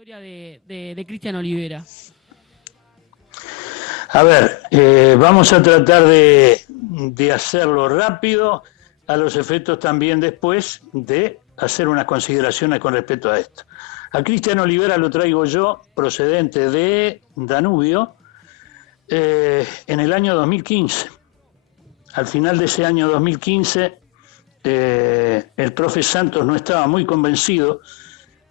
historia de Cristian Olivera. A ver, vamos a tratar de hacerlo rápido, a los efectos también después de hacer unas consideraciones con respecto a esto. A Cristian Olivera lo traigo yo, procedente de Danubio, en el año 2015. Al final de ese año 2015, el profe Santos no estaba muy convencido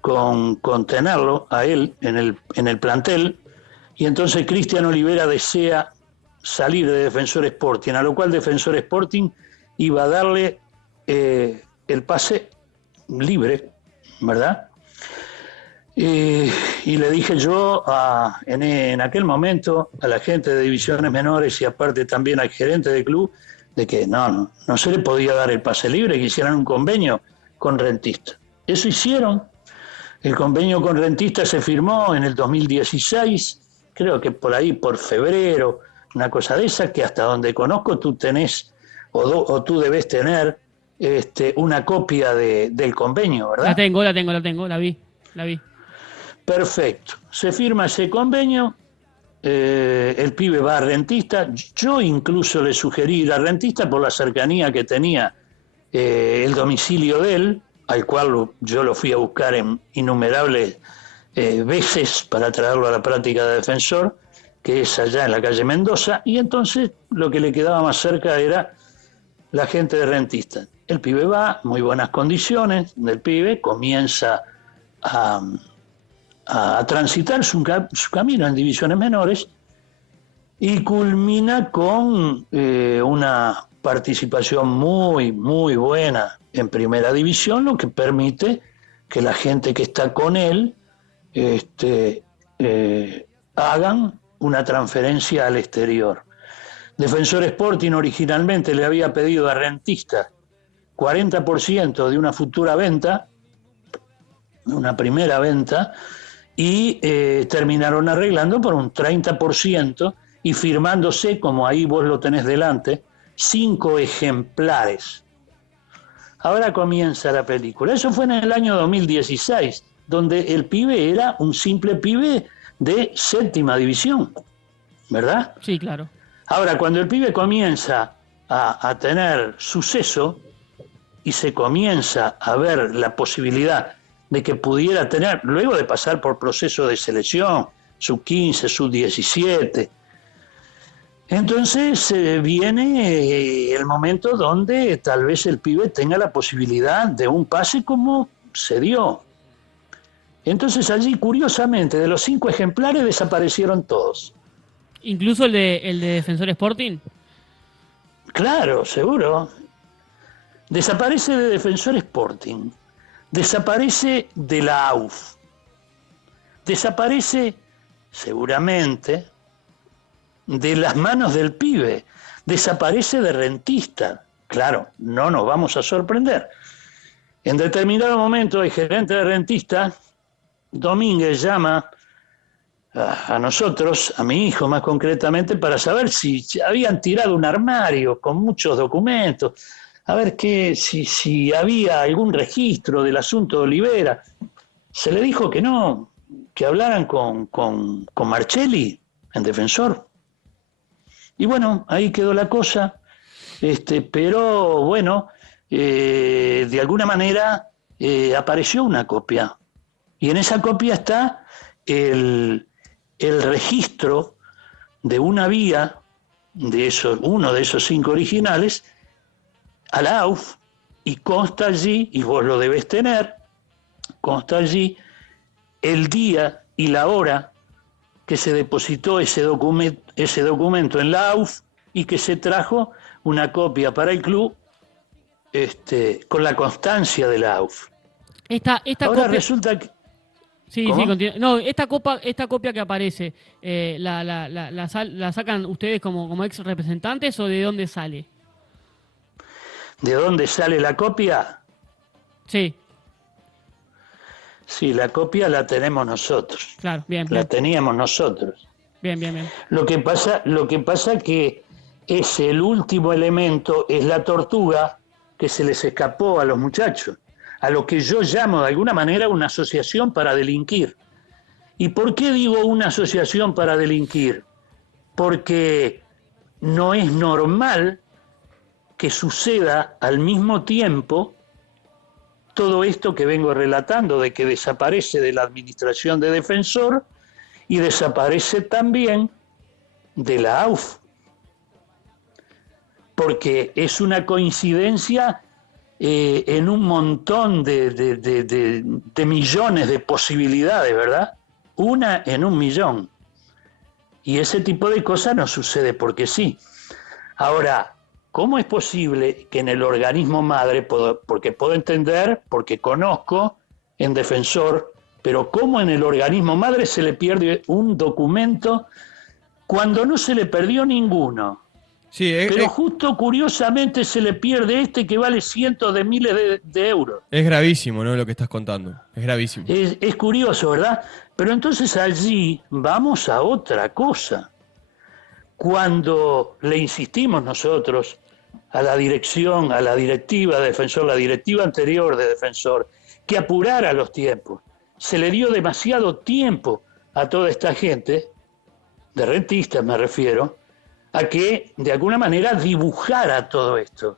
con tenerlo a él en el plantel, y entonces Cristian Olivera desea salir de Defensor Sporting, a lo cual Defensor Sporting iba a darle el pase libre, ¿verdad? Y le dije yo en aquel momento a la gente de divisiones menores y aparte también al gerente del club de que no se le podía dar el pase libre, que hicieran un convenio con Rentista. Eso hicieron. El convenio con Rentista se firmó en el 2016, creo que por ahí, por febrero, una cosa de esa, que hasta donde conozco tú tenés, o tú debes tener, una copia del convenio, ¿verdad? La vi. Perfecto. Se firma ese convenio, el pibe va a Rentista. Yo incluso le sugerí ir a Rentista por la cercanía que tenía el domicilio de él, al cual yo lo fui a buscar en innumerables veces para traerlo a la práctica de Defensor, que es allá en la calle Mendoza, y entonces lo que le quedaba más cerca era la gente de Rentista. El pibe va, muy buenas condiciones, el pibe comienza a transitar su camino en divisiones menores y culmina con una participación muy, muy buena en primera división, lo que permite que la gente que está con él hagan una transferencia al exterior. Defensor Sporting originalmente le había pedido a Rentista 40% de una futura venta, de una primera venta, y terminaron arreglando por un 30% y firmándose, como ahí vos lo tenés delante, 5 ejemplares. Ahora comienza la película. Eso fue en el año 2016, donde el pibe era un simple pibe de séptima división, ¿verdad? Sí, claro. Ahora, cuando el pibe comienza a tener suceso y se comienza a ver la posibilidad de que pudiera tener, luego de pasar por proceso de selección, sub-15, sub-17, entonces viene el momento donde tal vez el pibe tenga la posibilidad de un pase como se dio. Entonces allí, curiosamente, de los 5 ejemplares desaparecieron todos. Incluso el de Defensor Sporting. Claro, seguro. Desaparece de Defensor Sporting, desaparece de la AUF, desaparece seguramente de las manos del pibe, desaparece de Rentista. Claro, no nos vamos a sorprender. En determinado momento el gerente de Rentista, Domínguez, llama a nosotros, a mi hijo más concretamente, para saber si habían tirado un armario con muchos documentos, a ver si había algún registro del asunto de Olivera. Se le dijo que no, que hablaran con Marchelli, en Defensor. Y bueno, ahí quedó la cosa, pero bueno, de alguna manera apareció una copia. Y en esa copia está el registro de una vía uno de esos 5 originales a la AUF, y consta allí, y vos lo debes tener, consta allí el día y la hora que se depositó ese documento en la AUF y que se trajo una copia para el club con la constancia de la AUF. Esta Ahora copia. resulta que... Sí, ¿Cómo? continúa. No, esta copia que aparece, ¿la sacan ustedes como ex representantes o de dónde sale? ¿De dónde sale la copia? Sí, Sí, la copia la tenemos nosotros. claro, bien, La bien. teníamos nosotros. Bien. Lo que pasa que es el último elemento, es la tortuga que se les escapó a los muchachos, a lo que yo llamo de alguna manera una asociación para delinquir. ¿Y por qué digo una asociación para delinquir? Porque no es normal que suceda al mismo tiempo todo esto que vengo relatando, de que desaparece de la administración de Defensor y desaparece también de la AUF, porque es una coincidencia en un montón de millones de posibilidades, ¿verdad? Una en un millón. Y ese tipo de cosas no sucede porque sí. Ahora, ¿cómo es posible que en el organismo madre, porque puedo entender, porque conozco en Defensor, pero cómo en el organismo madre se le pierde un documento cuando no se le perdió ninguno? Sí, Pero justo curiosamente se le pierde este que vale cientos de miles de euros. es gravísimo, ¿no? Lo que estás contando. Es gravísimo. Es curioso, ¿verdad? Pero entonces allí vamos a otra cosa. Cuando le insistimos nosotros a la dirección, a la directiva de Defensor, la directiva anterior de Defensor, que apurara los tiempos, se le dio demasiado tiempo a toda esta gente, de rentistas me refiero, a que de alguna manera dibujara todo esto.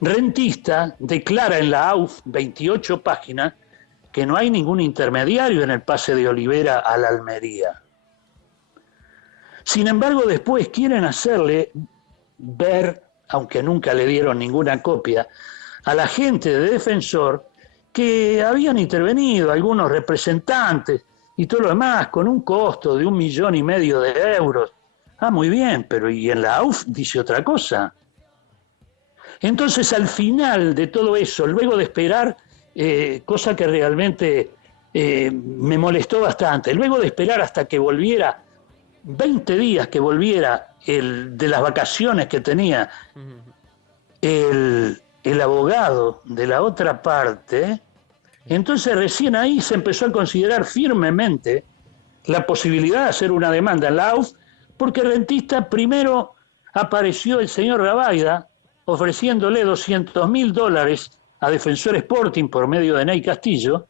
Rentista declara en la AUF 28 páginas que no hay ningún intermediario en el pase de Olivera a la Almería. Sin embargo, después quieren hacerle ver, aunque nunca le dieron ninguna copia, a la gente de Defensor que habían intervenido algunos representantes y todo lo demás con un costo de 1,5 millones de euros. Ah, muy bien, pero ¿y en la AUF dice otra cosa? Entonces, al final de todo eso, luego de esperar, cosa que realmente me molestó bastante, luego de esperar hasta que volviera 20 días que volviera de las vacaciones que tenía el abogado de la otra parte, entonces recién ahí se empezó a considerar firmemente la posibilidad de hacer una demanda en la AUF, porque rentista primero apareció el señor Rabaida ofreciéndole $200.000 a Defensor Sporting por medio de Ney Castillo,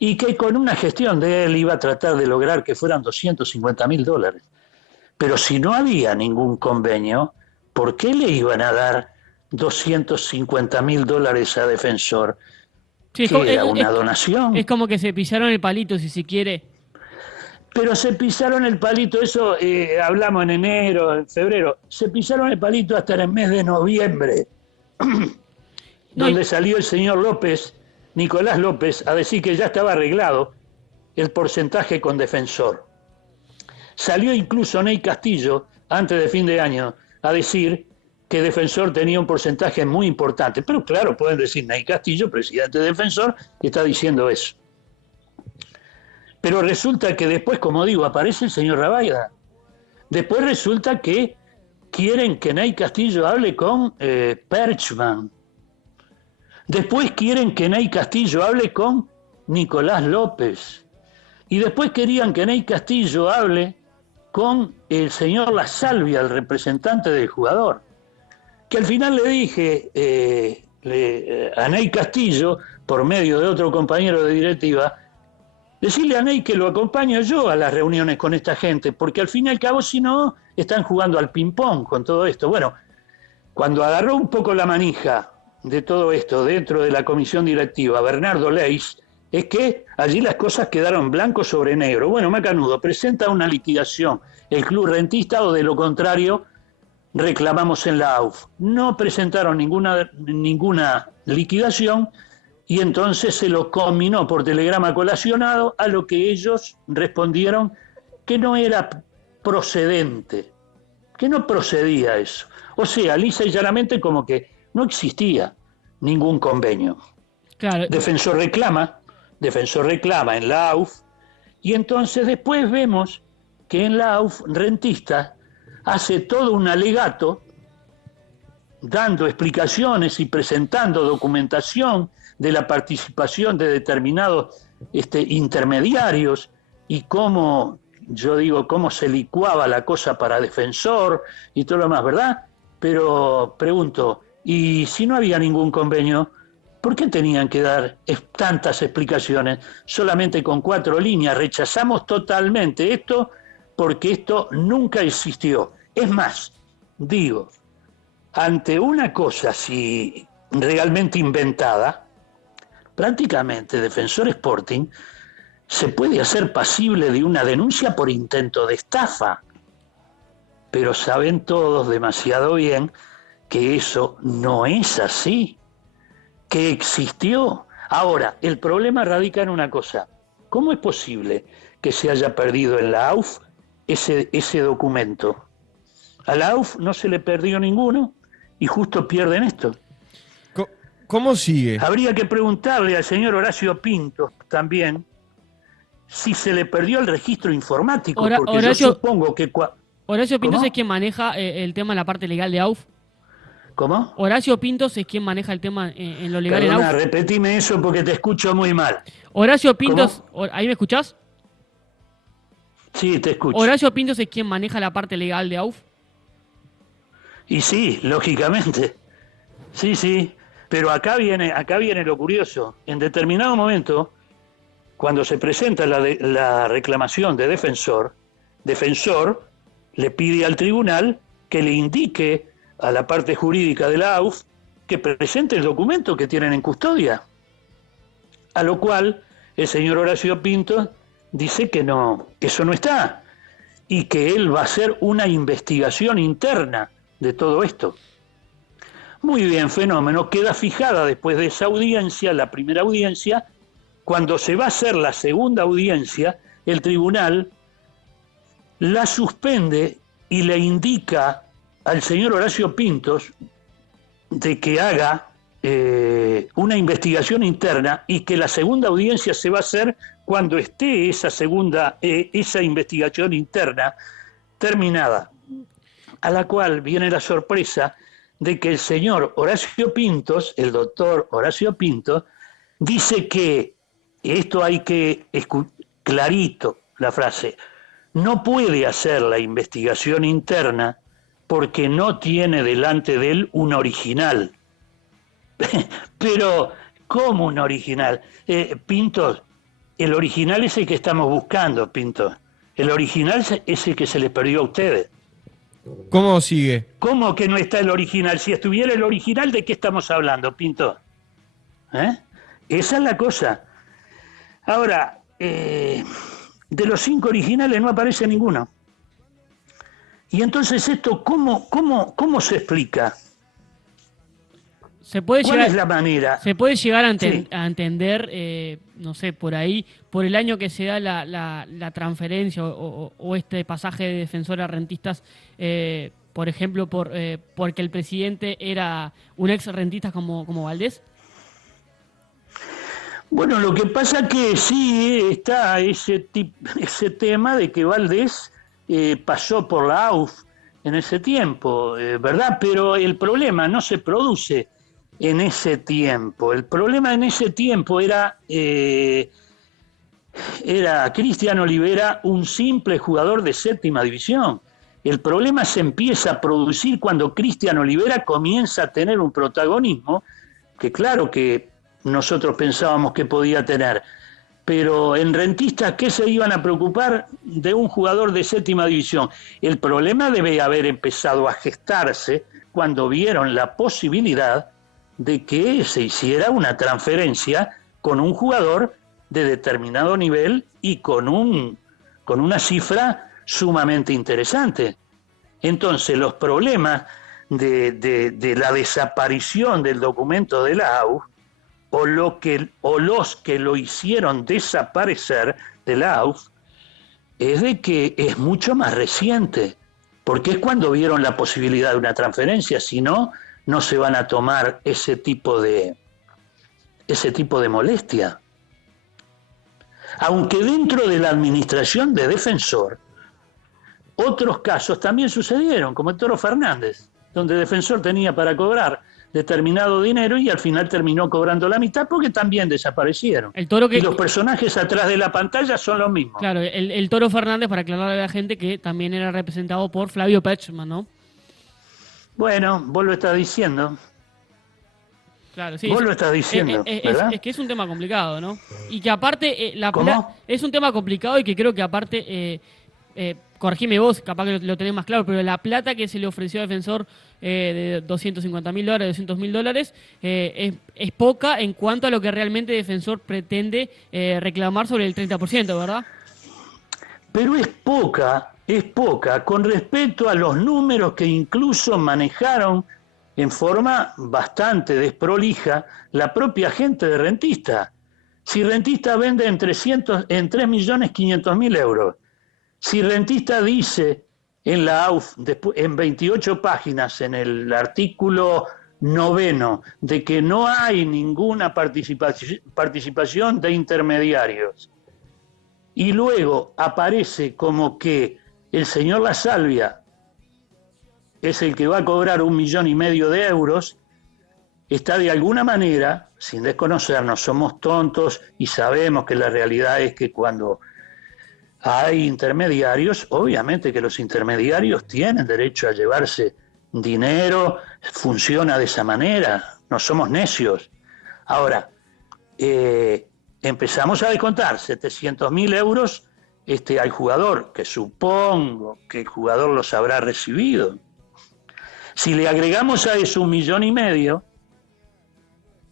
y que con una gestión de él iba a tratar de lograr que fueran $250.000. Pero si no había ningún convenio, ¿por qué le iban a dar $250.000 a Defensor? Sí, ¿Qué era una donación? es como que se pisaron el palito, si se quiere. Pero se pisaron el palito, eso hablamos en enero, en febrero, se pisaron el palito hasta en el mes de noviembre, donde salió el señor López, Nicolás López, a decir que ya estaba arreglado el porcentaje con Defensor. Salió incluso Ney Castillo, antes de fin de año, a decir que Defensor tenía un porcentaje muy importante. Pero claro, pueden decir Ney Castillo, presidente de Defensor, está diciendo eso. Pero resulta que después, como digo, aparece el señor Rabaida. Después resulta que quieren que Ney Castillo hable con Perchman. Después quieren que Ney Castillo hable con Nicolás López. Y después querían que Ney Castillo hable con el señor La Salvia, el representante del jugador. Que al final le dije a Ney Castillo, por medio de otro compañero de directiva, decirle a Ney que lo acompaño yo a las reuniones con esta gente, porque al fin y al cabo, si no, están jugando al ping-pong con todo esto. Bueno, cuando agarró un poco la manija de todo esto dentro de la comisión directiva, Bernardo Leis, es que allí las cosas quedaron blanco sobre negro. Bueno, Macanudo, presenta una liquidación el club rentista o de lo contrario reclamamos en la AUF. No presentaron ninguna liquidación y entonces se lo combinó por telegrama colacionado, a lo que ellos respondieron que no era procedente, que no procedía eso. O sea, lisa y llanamente como que no existía ningún convenio. Claro. Defensor reclama en la AUF, y entonces después vemos que en la AUF rentista hace todo un alegato dando explicaciones y presentando documentación de la participación de determinados intermediarios y cómo, yo digo, cómo se licuaba la cosa para Defensor y todo lo demás, ¿verdad? Pero pregunto, ¿y si no había ningún convenio? ¿Por qué tenían que dar tantas explicaciones solamente con 4 líneas? Rechazamos totalmente esto porque esto nunca existió. Es más, digo, ante una cosa así realmente inventada, prácticamente Defensor Sporting se puede hacer pasible de una denuncia por intento de estafa, pero saben todos demasiado bien que eso no es así, que existió. Ahora, el problema radica en una cosa. ¿Cómo es posible que se haya perdido en la AUF ese documento? A la AUF no se le perdió ninguno y justo pierden esto. ¿Cómo sigue? Habría que preguntarle al señor Horacio Pinto también si se le perdió el registro informático, porque yo supongo que... Horacio Pintos ¿Cómo? es quien maneja el tema en la parte legal de AUF. ¿Cómo? Horacio Pintos es quien maneja el tema en lo legal Perdona, en AUF. repetime eso porque te escucho muy mal. Horacio Pintos, ¿Cómo? ¿ahí me escuchás? Sí, te escucho. Horacio Pintos es quien maneja la parte legal de AUF. Y sí, lógicamente. Sí, sí. Pero acá viene lo curioso. En determinado momento, cuando se presenta la reclamación de defensor le pide al tribunal que le indique a la parte jurídica de la AUF que presente el documento que tienen en custodia. A lo cual el señor Horacio Pinto dice que no, que eso no está, y que él va a hacer una investigación interna de todo esto. Muy bien, fenómeno, queda fijada después de esa audiencia, la primera audiencia. Cuando se va a hacer la segunda audiencia, el tribunal la suspende y le indica al señor Horacio Pintos de que haga una investigación interna y que la segunda audiencia se va a hacer cuando esté esa investigación interna terminada. A la cual viene la sorpresa de que el señor Horacio Pintos, el doctor Horacio Pintos, dice que, esto hay que clarito la frase, no puede hacer la investigación interna porque no tiene delante de él un original. Pero, ¿cómo un original? Pintos, el original es el que estamos buscando, Pintos. El original es el que se les perdió a ustedes. ¿Cómo sigue? ¿Cómo que no está el original? Si estuviera el original, ¿de qué estamos hablando, Pinto? Esa es la cosa. Ahora, de los 5 originales no aparece ninguno. Y entonces esto, ¿cómo se explica? ¿Cuál es la manera? Se puede llegar a, Sí. a entender, no sé, por ahí, por el año que se da la transferencia o este pasaje de defensor a rentistas, por ejemplo, porque el presidente era un ex rentista como Valdés. Bueno, lo que pasa que sí está ese tema de que Valdés pasó por la AUF en ese tiempo, ¿verdad? Pero el problema no se produce en ese tiempo. El problema en ese tiempo era Cristian Olivera, un simple jugador de 7ª división. El problema se empieza a producir cuando Cristian Olivera comienza a tener un protagonismo que claro que nosotros pensábamos que podía tener, pero en Rentistas, ¿qué se iban a preocupar de un jugador de 7ª división? El problema debe haber empezado a gestarse cuando vieron la posibilidad de que se hiciera una transferencia con un jugador de determinado nivel y con una cifra sumamente interesante. Entonces, los problemas de la desaparición del documento de la AUF o los que lo hicieron desaparecer de la AUF es de que es mucho más reciente, porque es cuando vieron la posibilidad de una transferencia, si no, no se van a tomar ese tipo de molestia. Aunque dentro de la administración de Defensor, otros casos también sucedieron, como el Toro Fernández, donde Defensor tenía para cobrar determinado dinero y al final terminó cobrando la mitad porque también desaparecieron. El Toro y los personajes atrás de la pantalla son los mismos. Claro, el Toro Fernández, para aclararle a la gente, que también era representado por Flavio Pechman, ¿no? Bueno, vos lo estás diciendo. Claro, sí. Vos lo estás diciendo, ¿verdad? Es que es un tema complicado, ¿no? Y que aparte, ¿Cómo? es un tema complicado y que creo que aparte, corregime vos, capaz que lo tenés más claro, pero la plata que se le ofreció a Defensor de $250.000, $200.000, es poca en cuanto a lo que realmente Defensor pretende reclamar sobre el 30%, ¿verdad? Pero es poca con respecto a los números que incluso manejaron en forma bastante desprolija la propia gente de Rentista. Si Rentista vende en 3.500.000 euros, si Rentista dice en la AUF, en 28 páginas, en el artículo 9, de que no hay ninguna participación de intermediarios, y luego aparece como que el señor La Salvia es el que va a cobrar 1,5 millones de euros, está de alguna manera, sin desconocernos, somos tontos y sabemos que la realidad es que cuando hay intermediarios, obviamente que los intermediarios tienen derecho a llevarse dinero, funciona de esa manera, no somos necios. Ahora, empezamos a descontar 700.000 euros al jugador, que supongo que el jugador los habrá recibido. Si le agregamos a eso 1,5 millones,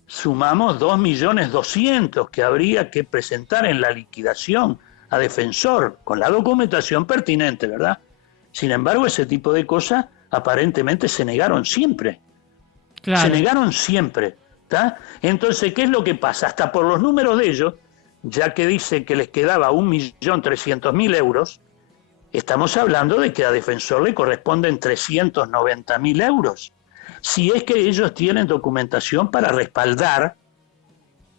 sumamos 2,200,000 que habría que presentar en la liquidación a Defensor, con la documentación pertinente, ¿verdad? Sin embargo, ese tipo de cosas aparentemente se negaron siempre. Claro. Se negaron siempre. ¿Tá? Entonces, ¿qué es lo que pasa? Hasta por los números de ellos, ya que dicen que les quedaba 1,300,000 euros, estamos hablando de que a Defensor le corresponden 390.000 euros. Si es que ellos tienen documentación para respaldar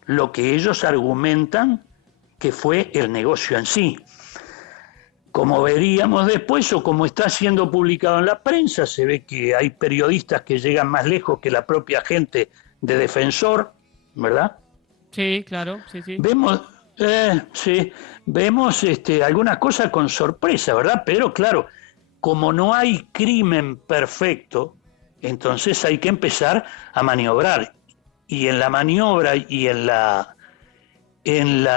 lo que ellos argumentan que fue el negocio en sí. Como veríamos después, o como está siendo publicado en la prensa, se ve que hay periodistas que llegan más lejos que la propia gente de Defensor, ¿verdad? Sí, claro, sí, sí. Vemos algunas cosas con sorpresa, ¿verdad? Pero claro, como no hay crimen perfecto, entonces hay que empezar a maniobrar. Y en la maniobra y en el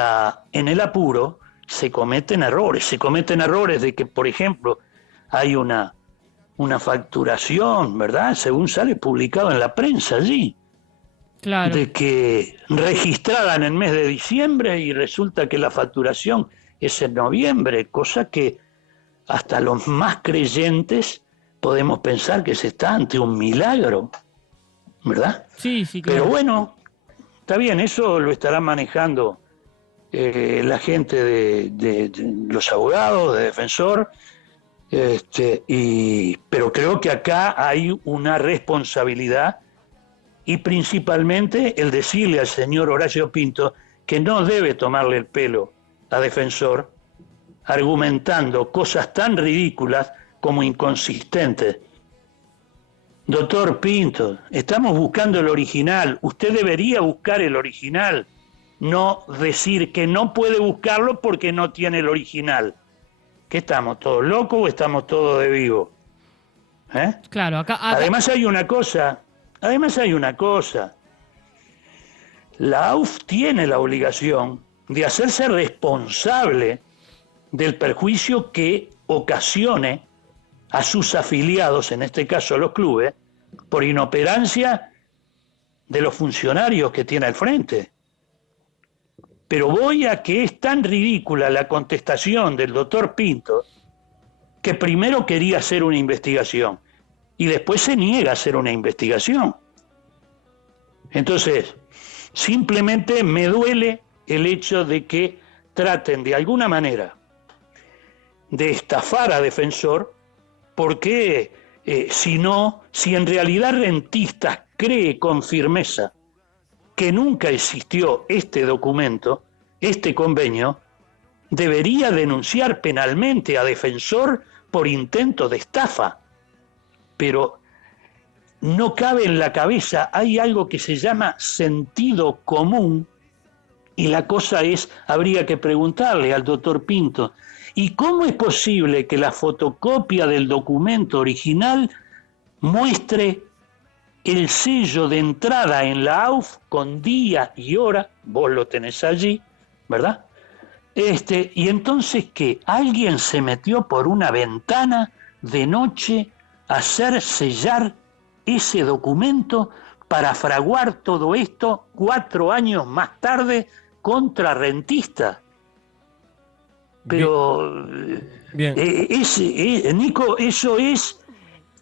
apuro se cometen errores de que, por ejemplo, hay una facturación, ¿verdad? Según sale publicado en la prensa allí. Claro. De que registrada en el mes de diciembre y resulta que la facturación es en noviembre, cosa que hasta los más creyentes podemos pensar que se está ante un milagro, ¿verdad? Sí, sí, claro. Pero bueno, está bien, eso lo estará manejando la gente de los abogados, de Defensor, pero creo que acá hay una responsabilidad y principalmente el decirle al señor Horacio Pinto que no debe tomarle el pelo a Defensor argumentando cosas tan ridículas como inconsistentes. Doctor Pinto, estamos buscando el original, usted debería buscar el original, no decir que no puede buscarlo porque no tiene el original. ¿Qué estamos, todos locos o estamos todos de vivo? Claro, acá... Además hay una cosa, la AUF tiene la obligación de hacerse responsable del perjuicio que ocasione a sus afiliados, en este caso a los clubes, por inoperancia de los funcionarios que tiene al frente. Pero voy a que es tan ridícula la contestación del doctor Pinto, que primero quería hacer una investigación y después se niega a hacer una investigación. Entonces, simplemente me duele el hecho de que traten de alguna manera de estafar a Defensor, porque si en realidad Rentistas cree con firmeza que nunca existió este documento, este convenio, debería denunciar penalmente a Defensor por intento de estafa. Pero no cabe en la cabeza, hay algo que se llama sentido común, y la cosa es, habría que preguntarle al doctor Pinto, ¿y cómo es posible que la fotocopia del documento original muestre el sello de entrada en la AUF con día y hora, vos lo tenés allí, ¿verdad? Y entonces, ¿qué? Alguien se metió por una ventana de noche a hacer sellar ese documento para fraguar todo esto 4 años más tarde contra rentistas. Pero, bien. Nico, eso es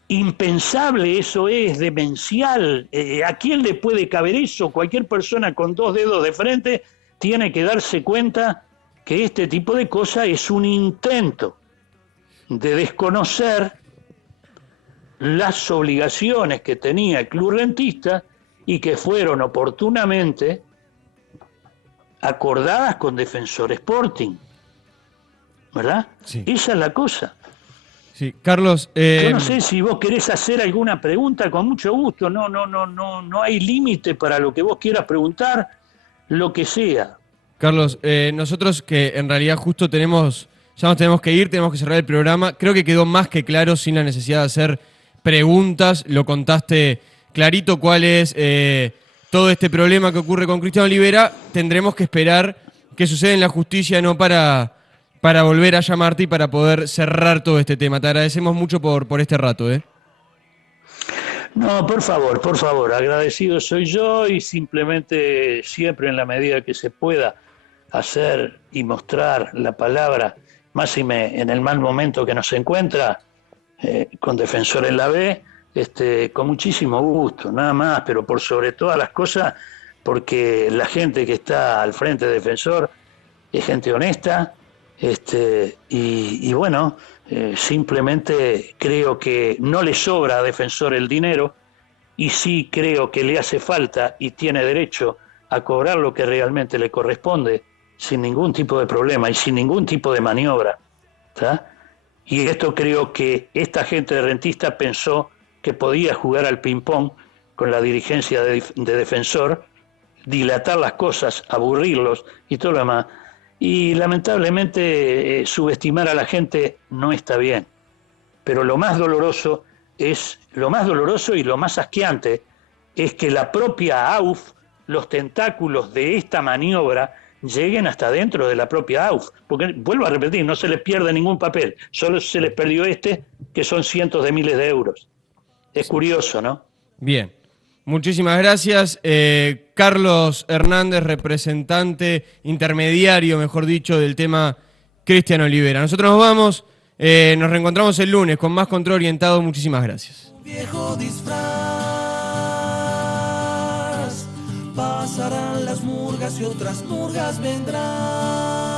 impensable, eso es demencial. ¿A quién le puede caber eso? Cualquier persona con 2 dedos de frente tiene que darse cuenta que este tipo de cosas es un intento de desconocer las obligaciones que tenía el club rentista y que fueron oportunamente acordadas con Defensor Sporting, ¿verdad? Sí. Esa es la cosa. Sí, Carlos. Yo no sé si vos querés hacer alguna pregunta, con mucho gusto. No hay límite para lo que vos quieras preguntar, lo que sea. Carlos, nosotros que en realidad justo ya nos tenemos que ir, tenemos que cerrar el programa. Creo que quedó más que claro sin la necesidad de hacer preguntas. Lo contaste clarito cuál es todo este problema que ocurre con Cristian Olivera. Tendremos que esperar que suceda en la justicia, no para volver a llamarte y para poder cerrar todo este tema. Te agradecemos mucho por este rato. No, por favor, agradecido soy yo y simplemente siempre en la medida que se pueda hacer y mostrar la palabra, máxime en el mal momento que nos encuentra, con Defensor en la B, con muchísimo gusto, nada más, pero por sobre todas las cosas, porque la gente que está al frente de Defensor es gente honesta, y bueno, simplemente creo que no le sobra a Defensor el dinero, y sí creo que le hace falta y tiene derecho a cobrar lo que realmente le corresponde, sin ningún tipo de problema y sin ningún tipo de maniobra, ¿tá? Y esto creo que esta gente de Rentista pensó que podía jugar al ping-pong con la dirigencia de Defensor, dilatar las cosas, aburrirlos y todo lo demás. Y lamentablemente subestimar a la gente no está bien. Pero lo más doloroso y lo más asqueante es que la propia AUF, los tentáculos de esta maniobra, lleguen hasta dentro de la propia AUF. Porque, vuelvo a repetir, no se les pierde ningún papel, solo se les perdió que son cientos de miles de euros. Es curioso, ¿no? Bien. Muchísimas gracias. Carlos Hernández, representante, intermediario, mejor dicho, del tema Cristian Olivera. Nosotros nos vamos, nos reencontramos el lunes con más Control Orientado. Muchísimas gracias. Viejo disfraz, pasarán las murgas y otras murgas vendrán.